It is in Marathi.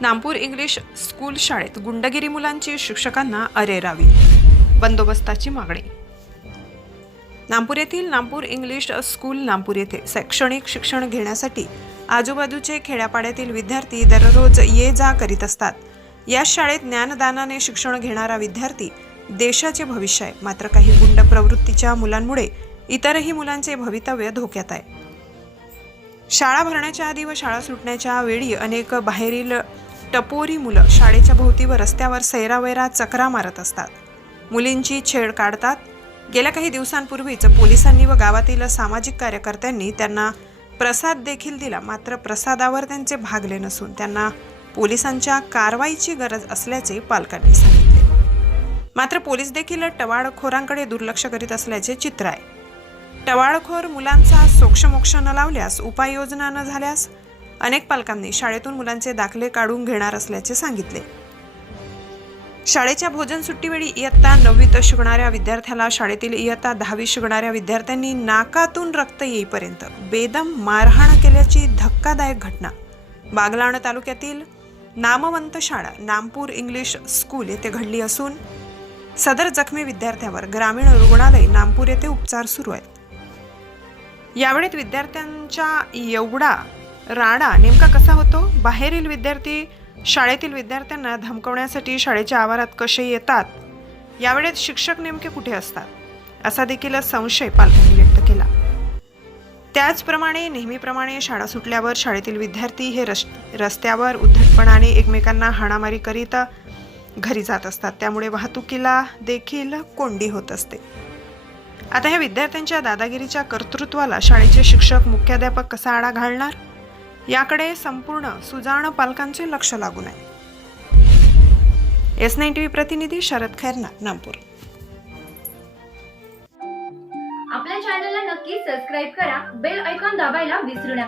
नामपूर इंग्लिश स्कूल शाळेत गुंडगिरी मुलांची शिक्षकांना अरेरावी. बंदोबस्ताची मागणी. नागपूर येथील नागपूर इंग्लिश स्कूल नामपूर येथे शैक्षणिक शिक्षण घेण्यासाठी आजूबाजूचे खेड्यापाड्यातील विद्यार्थी दररोज ये जा करीत असतात. या शाळेत ज्ञानदानाने शिक्षण घेणारा विद्यार्थी देशाचे भविष्य आहे. मात्र काही गुंड प्रवृत्तीच्या मुलांमुळे इतरही मुलांचे भवितव्य धोक्यात आहे. शाळा भरण्याच्या आधी व शाळा सुटण्याच्या वेळी अनेक बाहेरील टपोरी मुलं शाळेच्या भोवती व रस्त्यावर सैरावैरा चकरा मारत असतात. मुलींची छेड काढतात. गेल्या काही दिवसांपूर्वीच पोलिसांनी व गावातील सामाजिक कार्यकर्त्यांनी त्यांना प्रसाद देखील दिला. मात्र प्रसादावर त्यांचे भागले नसून त्यांना पोलिसांच्या कारवाईची गरज असल्याचे पालकांनी सांगितले. मात्र पोलीस देखील टवाळखोरांकडे दुर्लक्ष करीत असल्याचे चित्र आहे. टवाळखोर मुलांचा सोक्षमोक्ष न लावल्यास उपाययोजना न झाल्यास अनेक पालकांनी शाळेतून मुलांचे दाखले काढून घेणार असल्याचे सांगितले. शाळेच्या भोजन सुट्टीवेळी इयत्ता नववीत शिकणाऱ्या विद्यार्थ्याला शाळेतील इयत्ता दहावी शिकणाऱ्या विद्यार्थ्यांनी नाकातून रक्त येईपर्यंत बेदम मारहाण केल्याची धक्कादायक घटना. बागलाण तालुक्यातील नामवंत शाळा नामपूर इंग्लिश स्कूल येथे घडली असून सदर जखमी विद्यार्थ्यावर ग्रामीण रुग्णालय नामपूर येथे उपचार सुरू आहेत. यावेळेत विद्यार्थ्यांच्या एवढा राडा नेमका कसा होतो? बाहेरील विद्यार्थी शाळेतील विद्यार्थ्यांना धमकवण्यासाठी शाळेच्या आवारात कसे येतात? यावेळेत शिक्षक नेमके कुठे असतात? असा देखील संशय पालकांनी व्यक्त केला. त्याचप्रमाणे नेहमीप्रमाणे शाळा सुटल्यावर शाळेतील विद्यार्थी हे रस् रस्त्यावर उद्धटपणाने एकमेकांना हाणामारी करीत घरी जात असतात. त्यामुळे वाहतुकीला देखील कोंडी होत असते. आता ह्या विद्यार्थ्यांच्या दादागिरीच्या कर्तृत्वाला शाळेचे शिक्षक मुख्याध्यापक कसा आळा घालणार? याकडे संपूर्ण सुजाण पालकांचे लक्ष लागून आहे एस नाईन टीव्ही प्रतिनिधी शरद खैरनाथ नागपूर आपल्या चॅनलला नक्की सबस्क्राईब करा बेल ऐकॉन दाबायला विसरू नका.